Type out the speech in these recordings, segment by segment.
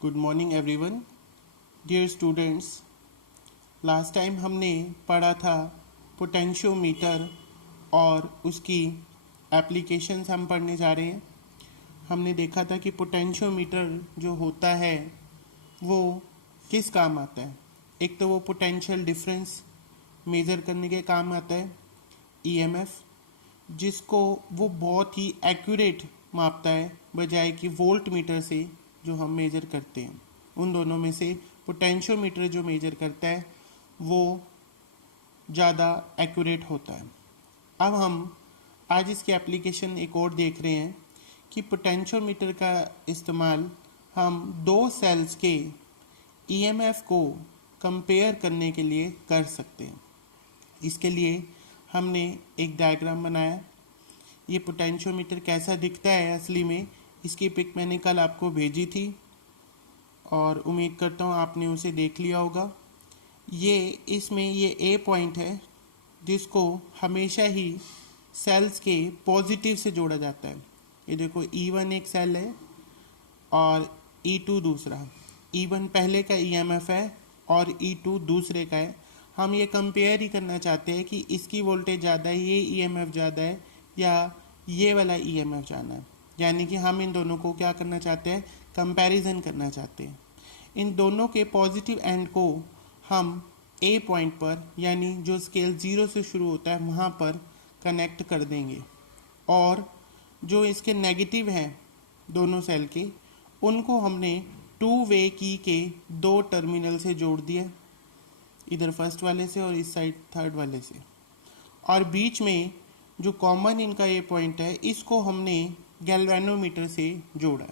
Good morning everyone. Dear students, last time हमने पढ़ा था पोटेंशियोमीटर और उसकी एप्लीकेशंस हम पढ़ने जा रहे हैं। हमने देखा था कि पोटेंशियोमीटर जो होता है वो किस काम आता है। एक तो वो पोटेंशियल डिफरेंस मेज़र करने के काम आता है, ईएमएफ, जिसको वो बहुत ही एक्यूरेट मापता है बजाय कि वोल्ट मीटर से जो हम मेज़र करते हैं। उन दोनों में से पोटेंशियोमीटर जो मेज़र करता है वो ज़्यादा एक्यूरेट होता है। अब हम आज इसकी एप्लीकेशन एक और देख रहे हैं कि पोटेंशियोमीटर का इस्तेमाल हम दो सेल्स के ईएमएफ को कंपेयर करने के लिए कर सकते हैं। इसके लिए हमने एक डायग्राम बनाया। ये पोटेंशियोमीटर कैसा दिखता है असली में, इसकी पिक मैंने कल आपको भेजी थी और उम्मीद करता हूँ आपने उसे देख लिया होगा। इसमें ये ए पॉइंट है जिसको हमेशा ही सेल्स के पॉजिटिव से जोड़ा जाता है। ये देखो E1 एक सेल है और E2 दूसरा। E1 पहले का ईएमएफ है और E2 दूसरे का है। हम ये कंपेयर ही करना चाहते हैं कि इसकी वोल्टेज ज़्यादा है, ये ईएमएफ ज़्यादा है या ये वाला ईएमएफ जाना है। यानी कि हम इन दोनों को क्या करना चाहते हैं, कंपैरिजन करना चाहते हैं। इन दोनों के पॉजिटिव एंड को हम ए पॉइंट पर, यानी जो स्केल 0 से शुरू होता है वहाँ पर कनेक्ट कर देंगे और जो इसके नेगेटिव हैं दोनों सेल के, उनको हमने टू वे की के दो टर्मिनल से जोड़ दिया, इधर फर्स्ट वाले से और इस साइड थर्ड वाले से। और बीच में जो कॉमन इनका ये पॉइंट है इसको हमने गैल्वेनोमीटर से जोड़ा।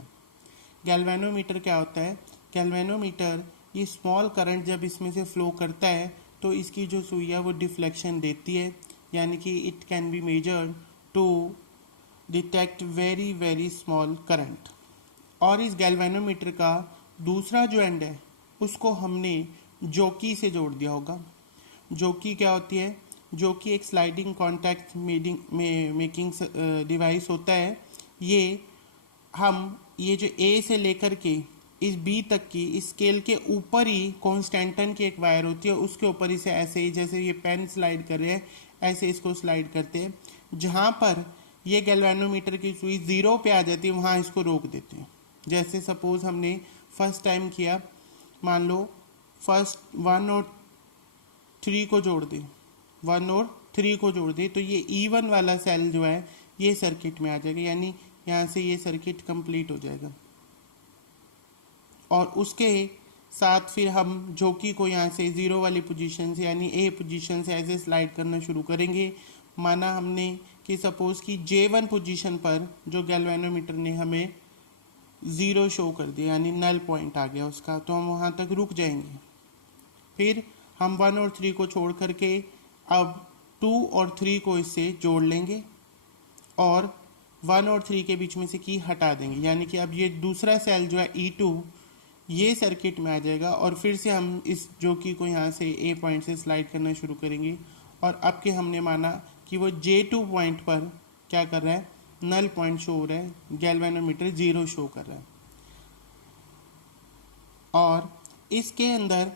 गैल्वेनोमीटर क्या होता है? गैल्वेनोमीटर ये स्मॉल करंट जब इसमें से फ्लो करता है तो इसकी जो सुई है वो डिफ्लेक्शन देती है, यानी कि it can be measured to detect very very small current. और इस गैल्वेनोमीटर का दूसरा जो एंड है उसको हमने जोकी से जोड़ दिया होगा। जोकी क्या होती है? जो कि एक स्लाइडिंग कॉन्टैक्ट मेकिंग डिवाइस होता है। ये जो ए से लेकर के इस बी तक की इस स्केल के ऊपर ही कॉन्स्टेंटन की एक वायर होती है, उसके ऊपर इसे ऐसे ही, जैसे ये पेन स्लाइड कर रहे हैं ऐसे इसको स्लाइड करते हैं। जहाँ पर ये गैल्वेनोमीटर की सुई 0 पे आ जाती है वहाँ इसको रोक देते हैं। जैसे सपोज हमने फर्स्ट टाइम किया, मान लो फर्स्ट 1 और 3 को जोड़ दें, 1 और 3 को जोड़ दें तो ये E1 वाला सेल जो है ये सर्किट में आ जाएगा, यानी यहाँ से ये सर्किट कंप्लीट हो जाएगा। और उसके साथ फिर हम जोकी को यहाँ से 0 वाली पोजीशन से, यानी ए पोजीशन से ऐसे स्लाइड करना शुरू करेंगे। माना हमने कि सपोज कि J1 पोजीशन पर जो गैल्वेनोमीटर ने हमें 0 शो कर दिया, यानी नल पॉइंट आ गया उसका, तो हम वहाँ तक रुक जाएंगे। फिर हम 1 और 3 को छोड़ करके अब 2 और 3 को इससे जोड़ लेंगे और 1 और 3 के बीच में से की हटा देंगे, यानी कि अब ये दूसरा सेल जो है E2 ये सर्किट में आ जाएगा। और फिर से हम इस जोकी को यहाँ से ए पॉइंट से स्लाइड करना शुरू करेंगे और अब के हमने माना कि वो J2 पॉइंट पर क्या कर रहा है, नल पॉइंट शो हो रहा है, गैल्वेनोमीटर 0 शो कर रहा है। और इसके अंदर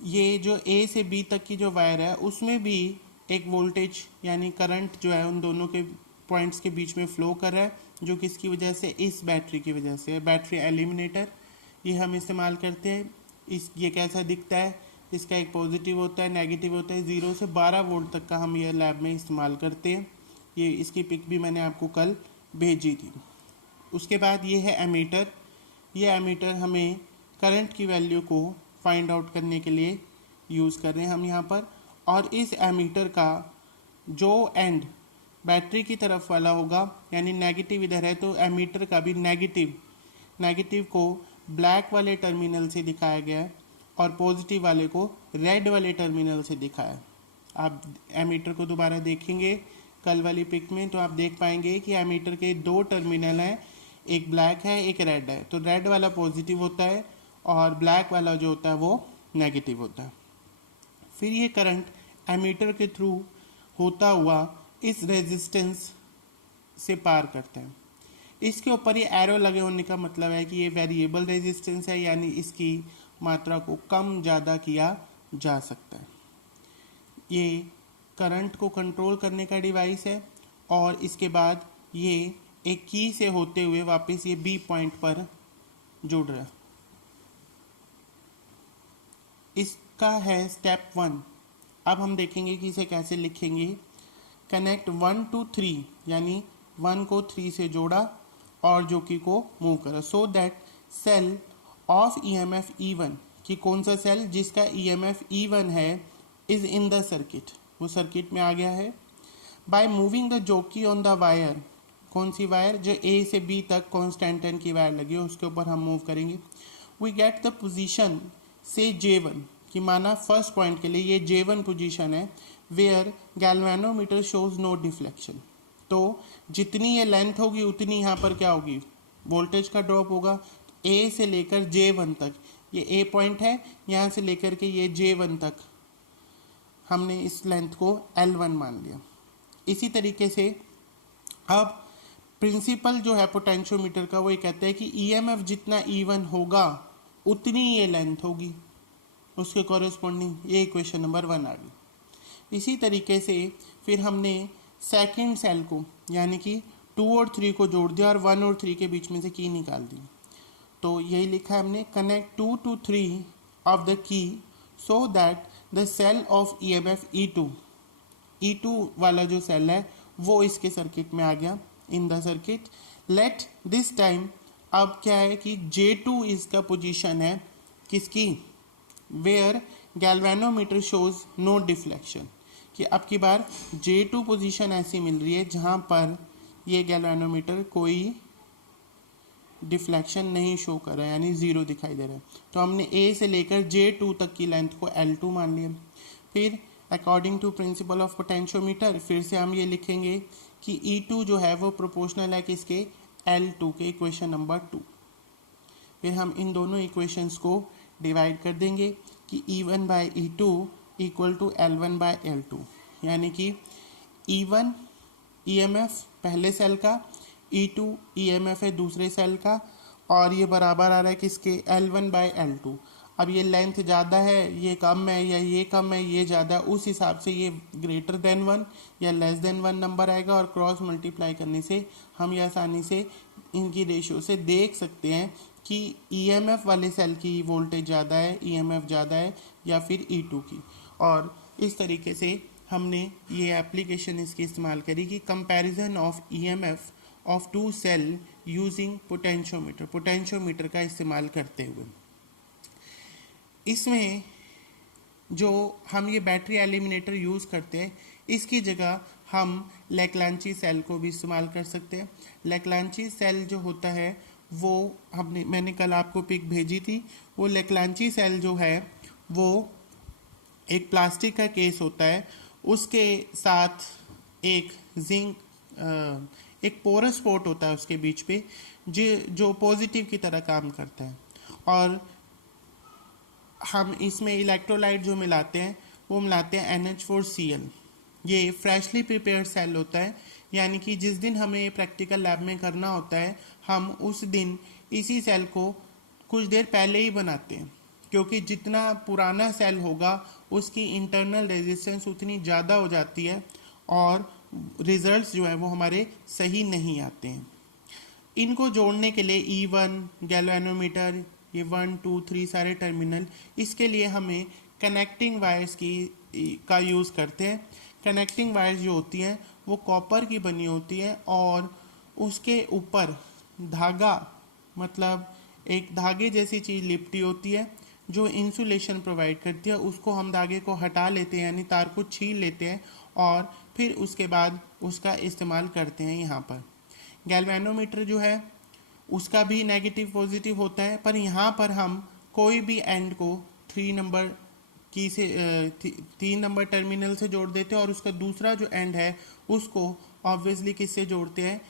ये जो ए से बी तक की जो वायर है उसमें भी एक वोल्टेज यानी करंट जो है उन दोनों के पॉइंट्स के बीच में फ्लो कर रहा है, जो किसकी वजह से, इस बैटरी की वजह से। बैटरी एलिमिनेटर ये हम इस्तेमाल करते हैं। ये कैसा दिखता है? इसका एक पॉजिटिव होता है, नेगेटिव होता है। 0 से 12 वोल्ट तक का हम ये लैब में इस्तेमाल करते हैं। ये इसकी पिक भी मैंने आपको कल भेजी थी। उसके बाद ये है एमीटर। ये एमीटर हमें करंट की वैल्यू को फाइंड आउट करने के लिए यूज़ कर रहे हैं हम यहाँ पर। और इस एमीटर का जो एंड बैटरी की तरफ वाला होगा, यानी नेगेटिव इधर है, तो एमीटर का भी नेगेटिव को ब्लैक वाले टर्मिनल से दिखाया गया है और पॉजिटिव वाले को रेड वाले टर्मिनल से दिखाया है। आप एमीटर को दोबारा देखेंगे कल वाली पिक में तो आप देख पाएंगे कि एमीटर के दो टर्मिनल हैं, एक ब्लैक है एक रेड है। तो रेड वाला पॉजिटिव होता है और ब्लैक वाला जो होता है वो नेगेटिव होता है। फिर ये करंट एमीटर के थ्रू होता हुआ इस रेजिस्टेंस से पार करता है। इसके ऊपर ये एरो लगे होने का मतलब है कि ये वेरिएबल रेजिस्टेंस है, यानी इसकी मात्रा को कम ज़्यादा किया जा सकता है। ये करंट को कंट्रोल करने का डिवाइस है और इसके बाद ये एक की से होते हुए वापस ये बी पॉइंट पर जुड़ रहा है। इसका है स्टेप 1। अब हम देखेंगे कि इसे कैसे लिखेंगे। कनेक्ट 1 to 3, यानी 1 को 3 से जोड़ा और जो कि को मूव करा, so that cell of EMF E1, कि कौन सा सेल जिसका EMF E1 है इज इन द सर्किट, वो सर्किट में आ गया है। बाय मूविंग द जोकी ऑन द वायर, कौन सी वायर, जो A से B तक कांस्टेंट टेन की वायर लगी है उसके ऊपर हम मूव करेंगे। वी गेट द पोजीशन से J1, कि माना फर्स्ट पॉइंट के लिए ये J1 पोजीशन है, where galvanometer shows no deflection. तो जितनी ये लेंथ होगी उतनी यहाँ पर क्या होगी, वोल्टेज का ड्रॉप होगा। A से लेकर J1 तक, ये A पॉइंट है, यहाँ से लेकर के ये J1 तक हमने इस लेंथ को L1 मान लिया। इसी तरीके से अब प्रिंसिपल जो है पोटेंशियोमीटर का वो ये कहता है कि EMF जितना E1 होगा उतनी ये लेंथ होगी, उसके कॉरेस्पॉन्डिंग ये इक्वेशन नंबर 1 आ गई। इसी तरीके से फिर हमने सेकंड सेल को यानी कि 2 और 3 को जोड़ दिया और 1 और 3 के बीच में से की निकाल दी। तो यही लिखा है हमने, connect 2 to 3 of the key so that the cell of EMF E2 वाला जो सेल है वो इसके सर्किट में आ गया, in the circuit. Let this time अब क्या है कि J2 इसका पोजीशन है किसकी, where galvanometer shows no deflection, कि अब की बार J2 पोजीशन ऐसी मिल रही है जहाँ पर ये गैल्वेनोमीटर कोई डिफ्लेक्शन नहीं शो कर रहा है, यानी 0 दिखाई दे रहा है। तो हमने A से लेकर J2 तक की लेंथ को L2 मान लिया। फिर according to principle of potentiometer फिर से हम ये लिखेंगे कि E2 जो है वो प्रोपोर्शनल है किसके, L2 के, इक्वेशन नंबर 2। फिर हम इन दोनों इक्वेशंस को डिवाइड कर देंगे कि E1 bye E2 equal to L1 bye L2, यानी कि E1 EMF पहले सेल का, E2 EMF है दूसरे सेल का, और ये बराबर आ रहा है किसके, L1 बाय L2। अब ये लेंथ ज़्यादा है, ये कम है, या ये कम है, ये ज़्यादा, उस हिसाब से ये ग्रेटर देन 1 या लेस देन 1 नंबर आएगा, और क्रॉस मल्टीप्लाई करने से हम ये आसानी से इनकी रेशियो से देख सकते हैं कि EMF वाले सेल की वोल्टेज ज़्यादा है, EMF ज़्यादा है, या फिर E2 की। और इस तरीके से हमने ये एप्लीकेशन इसकी इस्तेमाल करी कि comparison of EMF of 2 cell using potentiometer का इस्तेमाल करते हुए। इसमें जो हम ये बैटरी एलिमिनेटर यूज़ करते हैं इसकी जगह हम लेक्लांची सेल को भी इस्तेमाल कर सकते हैं। लेक्लांची सेल जो होता है वो मैंने कल आपको पिक भेजी थी। वो लेक्लांची सेल जो है वो एक प्लास्टिक का केस होता है, उसके साथ एक एक पोरस पोर्ट होता है उसके बीच पे जो पॉजिटिव की तरह काम करता है, और हम इसमें इलेक्ट्रोलाइट जो मिलाते हैं वो मिलाते हैं NH4Cl। ये फ्रेशली प्रिपेयर्ड सेल होता है, यानी कि जिस दिन हमें प्रैक्टिकल लैब में करना होता है हम उस दिन इसी सेल को कुछ देर पहले ही बनाते हैं, क्योंकि जितना पुराना सेल होगा उसकी इंटरनल रेजिस्टेंस उतनी ज़्यादा हो जाती है और रिजल्ट्स जो है वो हमारे सही नहीं आते हैं। इनको जोड़ने के लिए E1 गैल्वेनोमीटर, ये 1 2 3 सारे टर्मिनल, इसके लिए हमें कनेक्टिंग वायर्स का यूज़ करते हैं। कनेक्टिंग वायर्स जो होती हैं वो कॉपर की बनी होती हैं और उसके ऊपर धागा, मतलब एक धागे जैसी चीज़ लिपटी होती है जो इंसुलेशन प्रोवाइड करती है। उसको हम धागे को हटा लेते हैं, यानी तार को छील लेते हैं और फिर उसके बाद उसका इस्तेमाल करते हैं। यहाँ पर गैल्वेनोमीटर जो है उसका भी नेगेटिव पॉजिटिव होता है, पर यहाँ पर हम कोई भी एंड को 3 नंबर की से 3 नंबर टर्मिनल से जोड़ देते हैं और उसका दूसरा जो एंड है उसको ऑब्वियसली किससे जोड़ते हैं,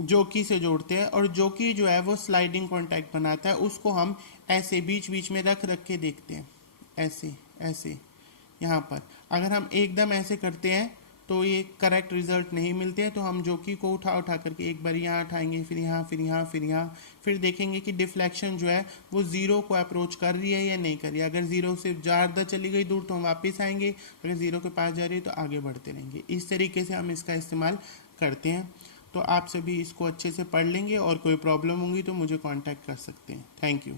जोकी से जोड़ते हैं, और जोकी जो है वो स्लाइडिंग कॉन्टैक्ट बनाता है। उसको हम ऐसे बीच बीच में रख के देखते हैं, ऐसे ऐसे। यहाँ पर अगर हम एकदम ऐसे करते हैं तो ये करेक्ट रिजल्ट नहीं मिलते हैं। तो हम जोकी को उठा उठा करके एक बार यहाँ उठाएंगे, फिर यहाँ, फिर यहाँ, फिर यहाँ, फिर देखेंगे कि डिफ्लेक्शन जो है वो ज़ीरो को अप्रोच कर रही है या नहीं कर रही है। अगर ज़ीरो से ज़्यादा चली गई दूर तो हम वापस आएंगे, अगर ज़ीरो के पास जा रही है तो आगे बढ़ते रहेंगे। इस तरीके से हम इसका इस्तेमाल करते हैं। तो आप सभी इसको अच्छे से पढ़ लेंगे और कोई प्रॉब्लम होंगी तो मुझे कांटेक्ट कर सकते हैं। Thank you.